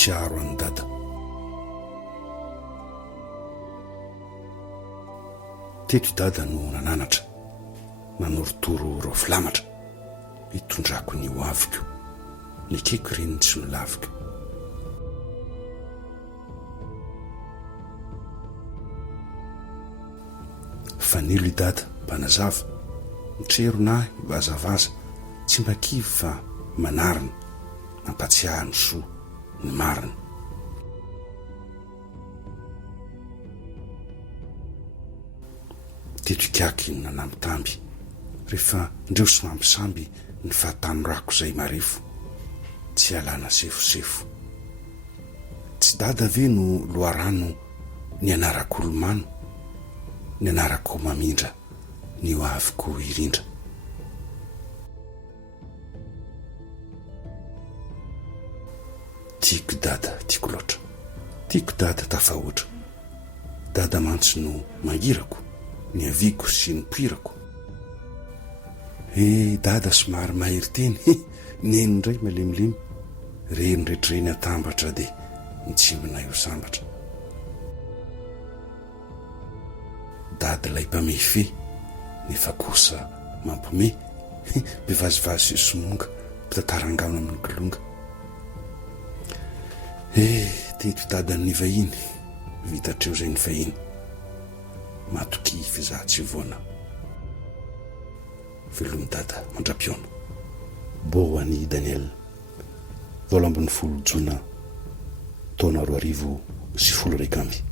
Tsiaro any Dada. Teto Dada no nananatra nanorotoro ro filamatra hitondrako ny hoaviko ny keko ireny tsy nolaviko. Fanilo i Dada mpanazava mitrero nahy vazavaza tsy mba kivy fa manarina mampatsiahy ny soa ny marina. Teto ikaky ny nanambitamby rehefa ndreo sy mampisamby ny fahatanorako izay marefo tsy alana sefosefo. Tsy Dada ve no loharano ny anarak'olomano, ny anarako mamindra ny hoaviko irindra. Tiako Dada, tiako loatra, tiako Dada tafahoatra. Dada mantsy no mangirako ny aviko sy ny poirako. Dada somary mahery teny neny indray malemilemy reny rehetreny atambatra dia mitsimbina io sambatra. Dada lay mpame fe nefa kosa mampome mpivazivazy sy somonga mpitantarangano amin'ny kilonga. Teto Dada ny vahiny vitatreo izay ny vahiny matoky fizatsy voana. Velony Dada mandra-piona. Boany Daniel 12 Jona taona 2012.